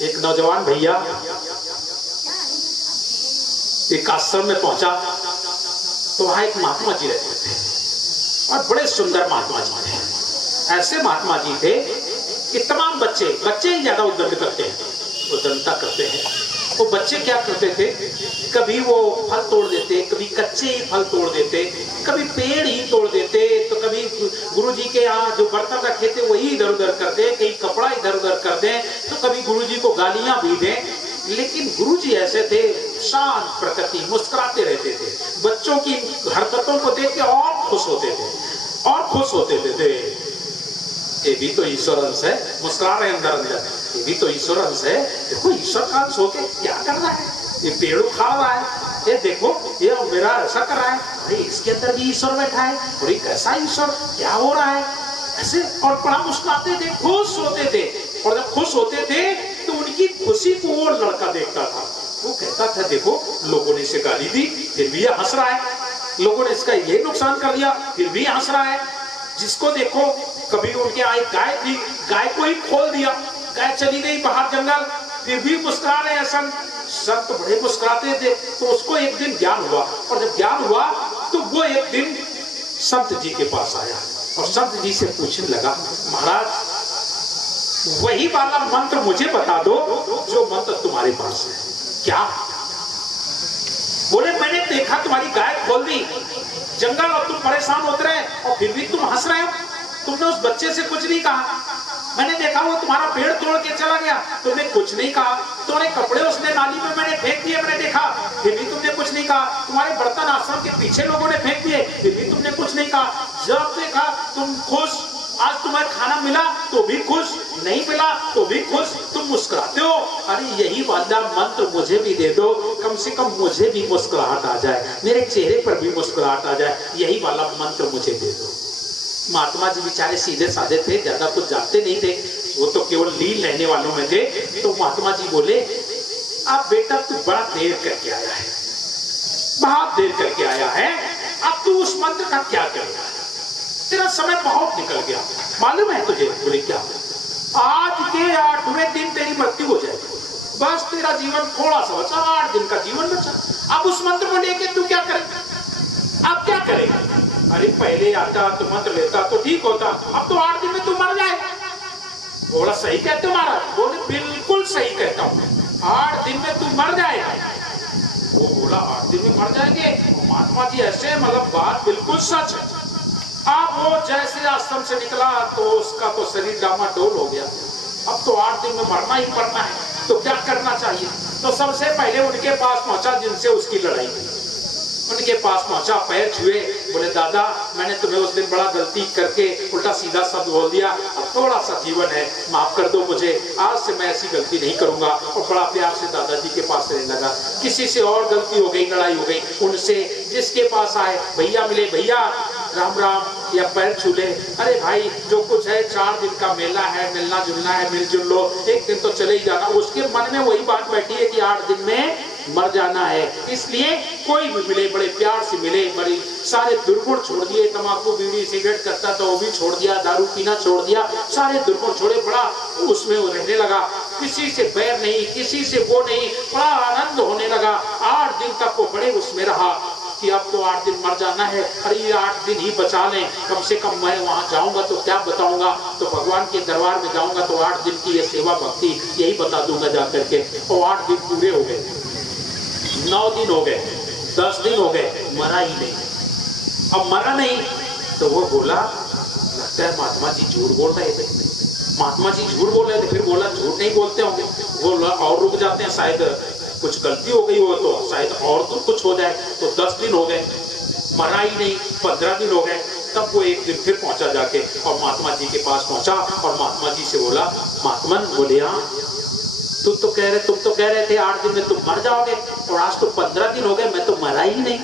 एक नौजवान भैया एक आश्रम में पहुंचा तो वहां एक महात्मा जी रहते थे और बड़े सुंदर महात्मा जी थे। ऐसे महात्मा जी थे कि तमाम बच्चे ही ज्यादा उद्दंड करते हैं, उद्दंडता करते हैं। वो बच्चे क्या करते थे, कभी वो फल तोड़ देते, कभी कच्चे ही फल तोड़ देते, कभी पेड़ ही तोड़ देते, तो कभी गुरुजी के यहाँ जो बर्तन रखे थे वही इधर उधर कर दे, कहीं कपड़ा इधर उधर कर दे, तो कभी गुरुजी को गालियां भी दें। लेकिन गुरुजी ऐसे थे, शांत प्रकृति, मुस्कुराते रहते थे। बच्चों की हरकतों को देख के और खुश होते थे। ये भी तो ईश्वर अंश है, मुस्कुरा रहे अंदर अंदर, ये भी तो ईश्वर अंश है। देखो ईश्वर का अंश होके क्या कर रहा है, ये पेड़ उखाड़ रहा है, ये देखो ये मेरा ऐसा कर रहा है, अरे इसके अंदर भी ईश्वर बैठा है, और ये कैसा ईश्वर, क्या हो रहा है, ऐसे। और बड़ा मुस्कुराते थे, खुश होते थे। और जब खुश होते थे तो उनकी खुशी को वो लड़का देखता था, वो कहता था देखो लोगों ने इसे गाली दी फिर भी ये हंस रहा है, लोगों ने इसका ये नुकसान कर दिया फिर भी हंस रहा है। जिसको देखो, कभी उनके आई गाय थी, गाय को ही खोल दिया, गाय चली गई बाहर जंगल, फिर भी मुस्कुरा रहे हैं संत बड़े मुस्कुराते थे। तो उसको एक दिन ज्ञान हुआ, और जब ज्ञान हुआ तो वो एक दिन संत जी के पास आया और संत जी से पूछने लगा, महाराज वही वाला मंत्र मुझे बता दो जो मंत्र तुम्हारे पास है। क्या? बोले मैंने देखा तुम्हारी गाय खोल दी जंगल और तुम परेशान होते रहे और फिर भी तुम हंस रहे हो, तुमने उस बच्चे से कुछ नहीं कहा। मैंने देखा वो तुम्हारा पेड़ तोड़ के चला गया, तुमने कुछ नहीं कहा। तुम्हारे कपड़े उसने नाली में मैंने फेंक दिए, मैंने देखा, फिर भी तुमने कुछ नहीं कहा। तुम्हारे बर्तन आश्रम के पीछे लोगों ने फेंक दिए, फिर भी तुमने कुछ नहीं कहा। जब देखा तुम खुश, आज तुम्हें खाना मिला तो भी खुश, नहीं मिला तो भी खुश, तुम मुस्कुराते हो। अरे यही वाला मंत्र मुझे भी दे दो, कम से कम मुझे भी मुस्कुराहट आ जाए, मेरे चेहरे पर भी मुस्कुराहट आ जाए, यही वाला मंत्र मुझे दे दो। महात्मा जी बेचारे सीधे साधे थे, ज्यादा कुछ जानते नहीं थे, वो तो केवल लीन रहने वालों में थे। तो महात्मा जी बोले, अब बेटा तू बड़ा देर करके आया है, बहुत देर करके आया है, अब तू उस मंत्र का क्या करेगा, तेरा समय बहुत निकल गया, मालूम है तुझे? बोले क्या? आज के 8वें दिन तेरी मृत्यु हो जाएगी, बस तेरा जीवन थोड़ा सा बचा, 8 दिन का जीवन बचा। अब उस मंत्र को लेके तू क्या करेगा, अब क्या करेगा? अरे पहले आता तो मंत्र लेता तो ठीक होता, अब तो 8 दिन में तू मर जाएगा। बोला सही कहते हो महाराज? बोले बिल्कुल सही कहता हूँ, 8 दिन में तू मर जाएगा। वो बोला 8 दिन में मर जाएंगे? महात्मा जी ऐसे, मतलब बात बिल्कुल सच है। अब वो जैसे आश्रम से निकला तो उसका तो शरीर डामाडोल हो गया, अब तो 8 दिन में मरना ही पड़ना है, तो क्या करना चाहिए? तो सबसे पहले उनके पास पहुंचा जिनसे उसकी लड़ाई थी, उनके पास पहुंचा, पैर छुए, बोले दादा मैंने तुम्हें उस दिन बड़ा गलती करके उल्टा सीधा शब्द बोल दिया, अब थोड़ा सा जीवन है, माफ कर दो मुझे, आज से मैं ऐसी गलती नहीं करूंगा। और बड़ा प्यार से दादाजी के पास रहने लगा। किसी से और गलती हो गई, लड़ाई हो गई, उनसे जिसके पास आए, भैया मिले, भैया राम राम, या पैर छू ले, अरे भाई जो कुछ है 4 दिन का मेला है, मिलना जुलना है, मिलजुल लो, एक दिन तो चले ही जाना। उसके मन में वही बात बैठी है कि 8 दिन में मर जाना है, इसलिए कोई भी मिले बड़े प्यार से मिले, बड़ी सारे दुर्गुण छोड़ दिए, तंबाकू बीड़ी सिगरेट करता तो वो भी छोड़ दिया, दारू पीना छोड़ दिया, सारे दुर्गुण छोड़े, बड़ा उसमें वो रहने लगा, किसी से बैर नहीं, किसी से वो नहीं, बड़ा आनंद होने लगा। 8 दिन तक वो बड़े उसमें रहा कि अब तो 8 दिन मर जाना है, अरे 8 दिन ही बचा लें, कम से कम मैं वहां जाऊंगा तो क्या बताऊंगा, तो भगवान के दरबार में जाऊंगा तो 8 दिन की ये सेवा भक्ति यही बता दूंगा जा करके। और 8 दिन पूरे हो गए, 9 दिन हो गए, 10 दिन हो गए, मरा ही नहीं। अब मरा नहीं तो वो बोला, लगता है महात्मा जी झूठ बोल रहे थे, महात्मा जी झूठ बोल रहे थे। फिर बोला झूठ नहीं बोलते होंगे, बोला और रुक जाते हैं, शायद कुछ गलती हो गई हो तो शायद और तो कुछ हो जाए। तो 10 दिन हो गए, मरा ही नहीं, 15 दिन हो गए। तब वो एक दिन फिर पहुंचा जाके और महात्मा जी के पास पहुंचा और महात्मा जी से बोला, महात्मन बोले हाँ तुम तो कह रहे थे 8 दिन में तुम मर जाओगे, और आज तो 15 दिन हो गए, मैं तो मरा ही नहीं,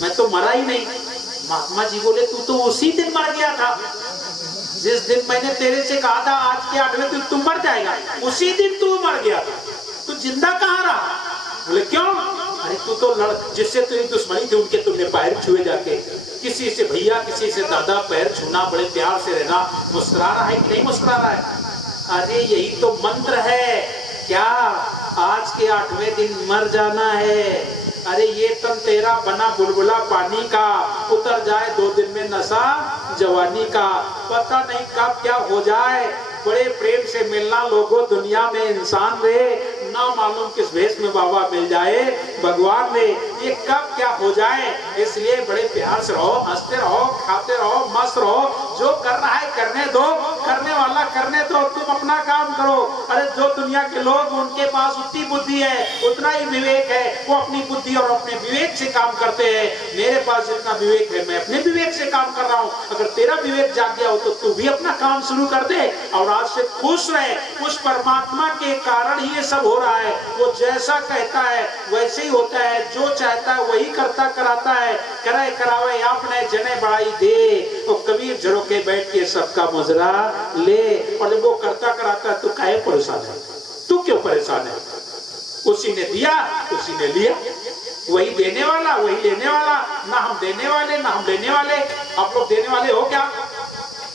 मैं तो मरा ही नहीं। महात्मा जी बोले तू तो उसी दिन मर गया था, जिस दिन मैंने तेरे से कहा था आज के 8वें दिन तुम मर जाएगा, उसी दिन तू मर गया था, तू जिंदा कहाँ रहा? बोले क्यों? अरे तू तो जिससे तेरी दुश्मनी थी उनके तुमने पैर छुए जाके, किसी से भैया किसी से दादा पैर छूना, बड़े प्यार से रहना, मुस्कुरा रहा है कि नहीं मुस्कुरा रहा है? अरे यही तो मंत्र है क्या आज के 8वें दिन मर जाना है? अरे ये तन तेरा बना बुलबुला पानी का, उतर जाए 2 दिन में नशा जवानी का। पता नहीं कब क्या हो जाए, बड़े प्रेम से मिलना लोगों दुनिया में इंसान रे, ना मालूम किस भेष में बाबा मिल जाए भगवान रे, ये कब क्या हो जाए। इसलिए बड़े प्यार से रहो, हंसते रहो, खाते रहो, मस्त रहो। जो करना है करने दो, करने वाला करने दो, तुम अपना काम करो। अरे जो दुनिया के लोग, उनके पास उतनी बुद्धि है, उतना ही विवेक है, वो अपनी बुद्धि और अपने विवेक से काम करते हैं। मेरे पास जितना विवेक है, मैं अपने विवेक से काम कर रहा हूँ। अगर तेरा विवेक जाग गया हो तो तू भी अपना काम शुरू कर दे और आज से खुश रहे। उस परमात्मा के कारण ही ये सब हो रहा है। वो जैसा कहता है वैसे ही होता है, जो चाहता है वही करता कराता है। करे करावे आपने जने बढ़ाई दे, तो कबीर झरोके बैठ के सबका मुजरा ले। और जब वो करता कराता है तो काहे परेशान है? तू क्यों परेशान है? उसी ने दिया, उसी ने लिया, वही देने वाला, वही लेने वाला। ना हम देने वाले, ना हम लेने वाले। आप लोग देने वाले हो क्या?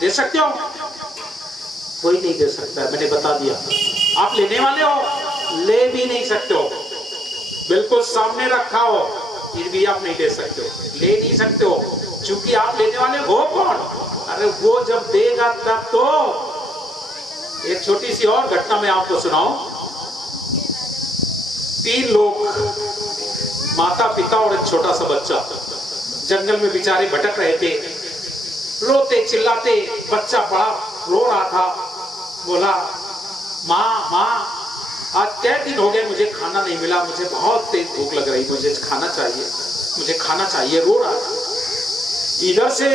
दे सकते हो? कोई नहीं दे सकता है, मैंने बता दिया। आप लेने वाले हो, ले भी नहीं सकते हो। बिल्कुल सामने रखा हो, फिर भी आप नहीं ले सकते हो, ले नहीं सकते हो, क्योंकि आप लेने वाले हो कौन? अरे वो जब देगा तब तो। एक छोटी सी और घटना मैं आपको सुनाऊं। 3 लोग, माता पिता और एक छोटा सा बच्चा, जंगल में बेचारे भटक रहे थे। रोते चिल्लाते, बच्चा बड़ा रो रहा था। बोला, माँ माँ, आज कई दिन हो गए मुझे खाना नहीं मिला, मुझे बहुत तेज भूख लग रही, मुझे खाना चाहिए, मुझे खाना चाहिए, रो रहा था। इधर से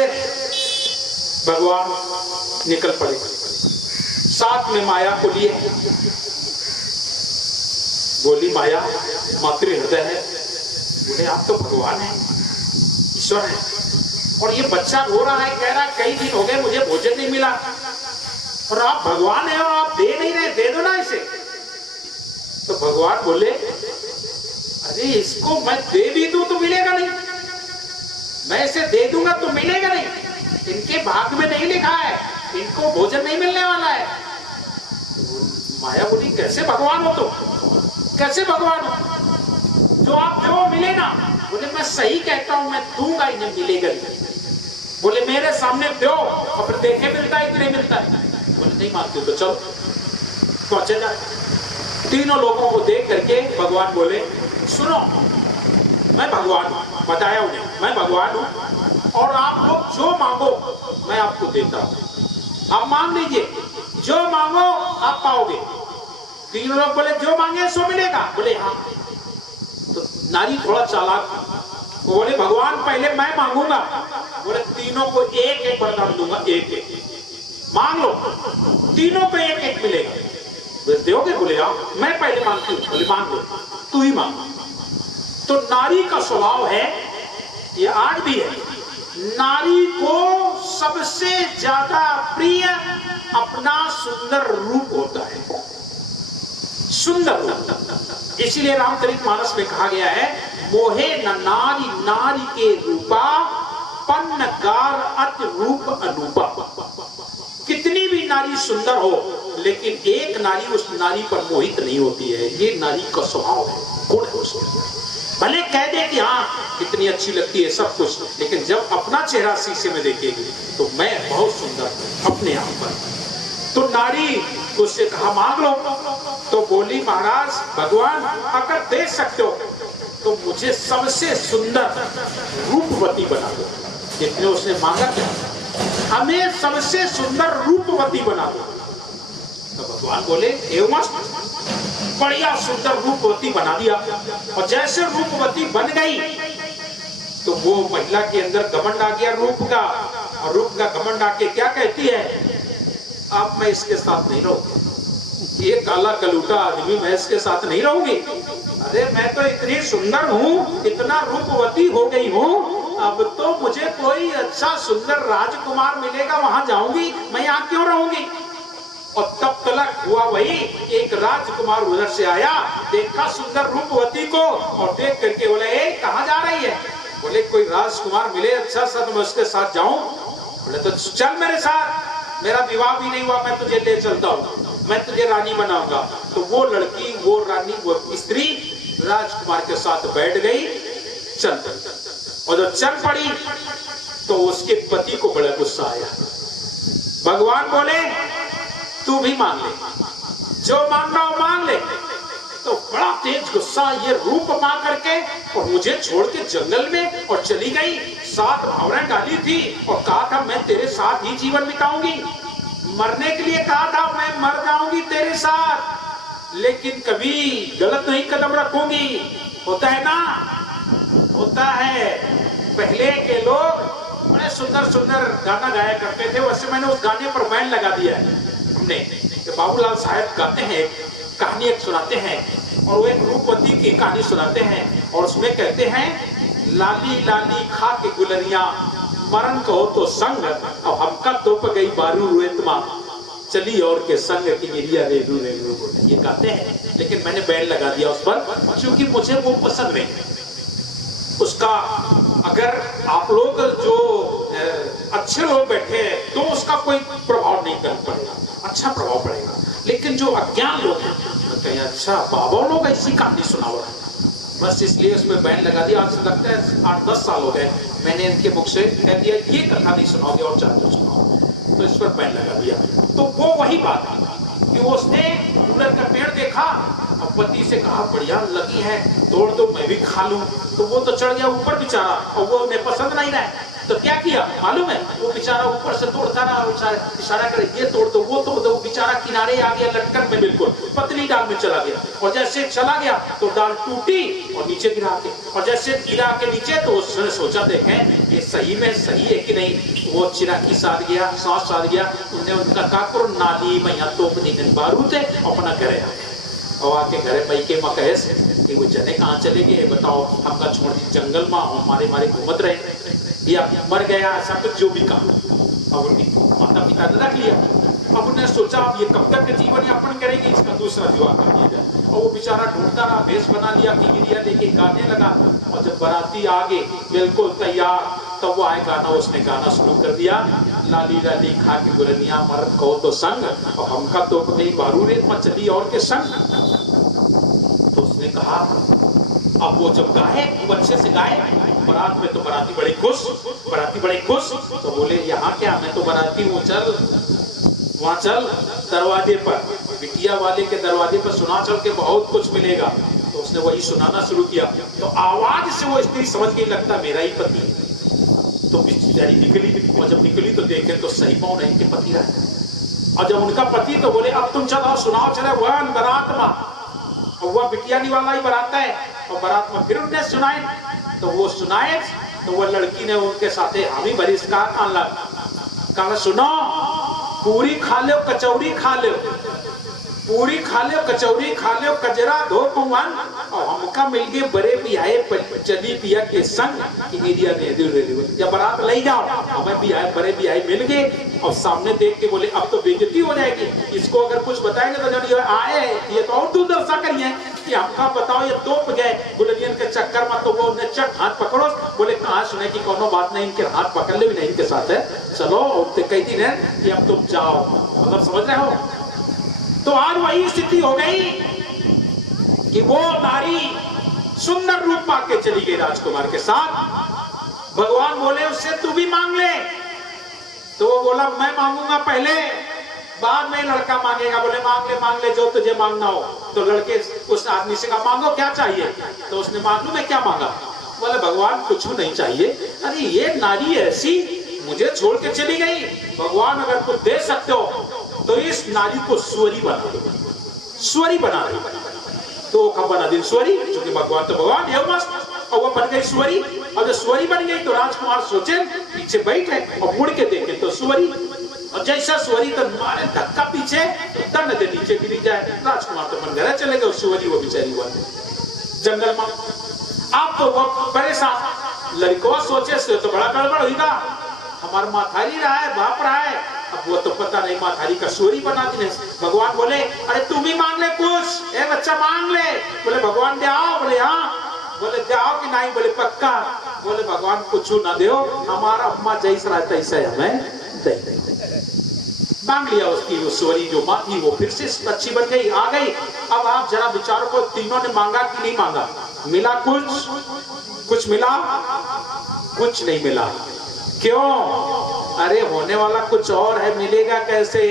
भगवान निकल पड़े, साथ में माया को लिए। बोली, माया मातृ हृदय है। बोले, आप तो भगवान है, ईश्वर है, और ये बच्चा रो रहा है, कह रहा कई दिन हो गए मुझे भोजन नहीं मिला, और आप भगवान है और आप दे नहीं रहे, दे दो ना इसे। तो भगवान बोले, अरे इसको मैं दे भी दूं तो मिलेगा नहीं, मैं इसे दे दूंगा तो मिलेगा नहीं, इनके भाग में नहीं लिखा है, इनको भोजन नहीं मिलने वाला है। माया बोली, कैसे भगवान हो तुम? कैसे भगवान हो? जो आप जो मिले ना। बोले, मैं सही कहता हूं, मैं दूंगा, इन्हें मिलेगा नहीं। बोले, मेरे सामने दो और फिर देखे मिलता है कि नहीं मिलता है। बोले, नहीं मानते तो चलो पहुंचे जा। 3 लोगों को देख करके भगवान बोले, सुनो, मैं भगवान हूं, बताया उन्हें, मैं भगवान हूं, और आप लोग जो मांगो मैं आपको देता हूं। आप मांग लीजिए, जो मांगो आप पाओगे। 3 लोग बोले, जो मांगे सो मिलेगा। बोले, हाँ। तो नारी थोड़ा चालाक, वो बोले, भगवान पहले मैं मांगूंगा। बोले, तीनों को एक एक वरदान दूंगा, एक एक मांग लो, तीनों को एक एक मिलेगा। दोगे? बोले, हाँ, मैं पहले मांगती हूँ। बोले, मांग लो, तू ही मांग। तो नारी का स्वभाव है, ये आज भी है, नारी को सबसे ज्यादा प्रिय अपना सुंदर रूप होता है, सुंदर रूप। इसीलिए रामचरितमानस में कहा गया है, मोहे न नारी नारी के रूपा, पन्न गार अति रूप अनूपा। कितनी भी नारी सुंदर हो, लेकिन एक नारी उस नारी पर मोहित नहीं होती है। ये नारी का स्वभाव है, गुण है उसके। भले कह दे कि हाँ कितनी अच्छी लगती है सब कुछ, लेकिन जब अपना चेहरा शीशे में देखेगी तो मैं बहुत सुंदर हूं अपने आप पर। तो नारी उससे कहा, मांग लो। तो बोली, महाराज भगवान अगर दे सकते हो तो मुझे सबसे सुंदर रूपवती बना दो। जितने उसने मांगा क्या, हमें सबसे सुंदर रूपवती बना दो। तो भगवान बोले, एवं बढ़िया सुंदर रूपवती बना दिया। और जैसे रूपवती बन गई तो वो महिला के अंदर घमंड आ गया रूप का, और रूप का घमंड आके क्या कहती है, अब मैं इसके साथ नहीं रहूंगी, ये काला कलूटा आदमी, मैं इसके साथ नहीं रहूंगी। अरे मैं तो इतनी सुंदर हूँ, इतना रूपवती हो गई हूँ, अब तो मुझे कोई अच्छा सुंदर राजकुमार मिलेगा, वहां जाऊंगी, मैं यहाँ क्यों रहूंगी। और तब तलक हुआ वही, एक राजकुमार उधर से आया, देखा सुंदर रूपवती को, और देख करके बोले, ए कहाँ जा रही है? बोले, कोई राजकुमार मिले अच्छा सा तो मैं उसके साथ जाऊं। बोले, तो चल मेरे साथ, मेरा विवाह भी नहीं हुआ, मैं तुझे ले चलता हूँ, मैं तुझे रानी बनाऊंगा। तो वो लड़की, वो रानी, वो स्त्री राजकुमार के साथ बैठ गई, चल पड़ी। और जब चल पड़ी तो उसके पति को बड़ा गुस्सा आया। भगवान बोले तू भी मांग ले, जो मांगना हो मांग ले। तो बड़ा तेज गुस्सा, ये रूप पा करके और मुझे छोड़ के जंगल में और चली गई, 7 भावनाएं डाली थी और कहा था मैं तेरे साथ ही जीवन बिताऊंगी, मरने के लिए कहा था मैं मर जाऊंगी तेरे साथ, लेकिन कभी गलत नहीं कदम रखूंगी। होता है ना, होता है। पहले के लोग बड़े सुंदर सुंदर गाना गाया करते थे, वैसे मैंने उस गाने पर बैन लगा दिया है हमने। बाबूलाल साहब गाते हैं, कहानी एक सुनाते हैं और वो एक रूपवती की कहानी सुनाते हैं और उसमें कहते हैं लाली लाली खा के गुलरिया, मरण कहो तो संग, अब हमका तोप गई बारू रुएतमा, चली और के संग की मेरिया रेडू रेडू बोले, ये गाते हैं। लेकिन मैंने बैन लगा दिया उस पर, क्योंकि मुझे वो पसंद नहीं उसका। अगर आप लोग जो अच्छे लोग बैठे हैं तो उसका कोई प्रभाव नहीं पड़ेगा, अच्छा प्रभाव पड़ेगा। लेकिन जो अज्ञान लोग हैं कहीं अच्छा बाबा लोग ऐसी कहानी सुनाओ, बस इसलिए उसमें बैन लगा दिया। आज लगता है 8-10 साल हो गए मैंने इनके मुख से कह दिया ये कथा नहीं सुनाओगे और चाहे तो सुनाओ, तो इस पर बैन लगा दिया। तो वो वही बात है कि उसने गुलर का पेड़ देखा और पति से कहा बढ़िया लगी है, तोड़ दो मैं भी खा लूं। तो वो तो चढ़ गया ऊपर बेचारा और वो उन्हें पसंद नहीं रहा। तो क्या किया मालूम है, वो बेचारा ऊपर से तोड़ता रहा, इशारा करे ये तोड़ दो वो तोड़ दो, बेचारा किनारे आ गया लटकन में, बिल्कुल पतली डाल में चला गया। और जैसे चला गया तो डाल टूटी और नीचे गिरा के, और जैसे गिरा के नीचे तो उसने सोचा देखें ये सही में सही है कि नहीं। वो चिराकी साध गया, सांस साध गया, उन्हें उनका काकुर नाली मैया तोप दिन बारूद है अपना घरे आ गए। और आके घरे मई के माँ कहे कि वो जने कहाँ चले गए बताओ, हमका छोड़ दी जंगल में हमारे मारे घूमत रहे या मर गया, ऐसा कुछ जो भी कहा। और माता पिता ने रख लिया। अब उन्हें सोचा अब ये कब तक जीवन यापन करेंगे, इसका दूसरा विवाह कर दिया जाए। और वो बेचारा ढूंढता रहा, भेष बना लिया, कीरिया लेके गाने लगा। और जब बाराती आगे बिल्कुल तैयार, तब वो आए गाना, उसने गाना शुरू कर दिया, लाली लाली खा के गुरनिया, मर्द कहो तो संग, और हमका तो गई बारूद में चली और के संग। तो उसने कहा, अब वो जब गाए वो अच्छे से गाए, बारात में तो बाराती बड़े खुश, बाराती बड़े खुश। तो बोले यहाँ क्या, मैं तो बाराती हूँ, चल वहाँ चल दरवाजे पर, बिटिया वाले के दरवाजे पर सुना चल के बहुत कुछ मिलेगा। तो उसने वही सुनाना शुरू किया। तो आवाज से वो स्त्री समझ गई लगता मेरा ही पति है। तो बेचारी निकली, और जब निकली तो देखे तो सही पाँव नहीं के पति रहा। और जब उनका पति तो बोले अब तुम चलो सुनाओ, चले वह बारात में, और वह बिटिया वाला ही बारात है। और बारात में फिर उन्हें सुनाए, तो वो सुनाए तो वो लड़की ने उनके साथ हामी भरी कहा सुनो, पूरी खा लो कचौरी खा लो, पूरी खा लो कचौरी खा लो, कजरा धो पवन, और हमका मिल गए बड़े बियाहे चली पिया के संग कि मेरिया ने या बारात ले जाओ, हमें बियाहे बड़े बियाहे मिल गए। और सामने देख के बोले अब तो बेइज्जती हो जाएगी, इसको अगर कुछ बताएंगे तो जब ये आए ये तो और दुर्दशा करिए कि हमका बताओ ये तोप गए गुलनियन के चक्कर में। तो वो उन्हें चट हाथ पकड़ो, बोले कहाँ सुने की कोनो बात नहीं, इनके हाथ पकड़ ले भी नहीं इनके साथ है, चलो कई दिन है कि अब तुम जाओ, मतलब समझ रहे हो। तो आज वही स्थिति हो गई कि वो नारी सुंदर रूप पाके चली गई राजकुमार के साथ। भगवान बोले उससे तू भी मांग ले। तो वो बोला मैं मांगूंगा पहले, बाद में लड़का मांगेगा। बोले मांग ले जो तुझे मांगना हो। तो लड़के उस आदमी से कहा मांगो क्या चाहिए। तो उसने मांगू में क्या मांगा। बोले भगवान कुछ नहीं चाहिए। अरे ये नारी ऐसी मुझे छोड़ के चली गई, भगवान अगर कुछ दे सकते हो तो इस नारी को स्वरी बना दो, स्वरी बना दो। तो कब बना दी स्वरी, क्योंकि भगवान तो भगवान ये मस्त। और वो बन गई स्वरी। और जब स्वरी बन गई तो राजकुमार सोचे पीछे बैठे और मुड़ के देखे तो स्वरी, और जैसा स्वरी तो मारे धक्का पीछे तो दंड दे नीचे गिरी जाए। राजकुमार तो मन घर चले गए, स्वरी वो बेचारी हुआ जंगल में। आप तो वो परेशान, लड़कों सोचे से तो बड़ा गड़बड़ हुई था, हमारा माथारी रहा है बाप रहा है, अब वो तो पता नहीं माथारी का सूरी बना दी। भगवान बोले अरे तू भी मांग ले कुछ, ए बच्चा मांग ले। बोले भगवान दे आओ। बोले हाँ। बोले दे आओ कि नहीं। बोले पक्का। बोले भगवान कुछ ना दो, हमारा अम्मा जैसा रहता ऐसा हमें दे। मांग लिया उसकी वो सुअरी जो माँ थी वो फिर से अच्छी बन गई, आ गई। अब आप जरा विचार को, तीनों ने मांगा कि नहीं मांगा? मिला कुछ मिला? कुछ नहीं मिला। क्यों? अरे होने वाला कुछ और है, मिलेगा कैसे?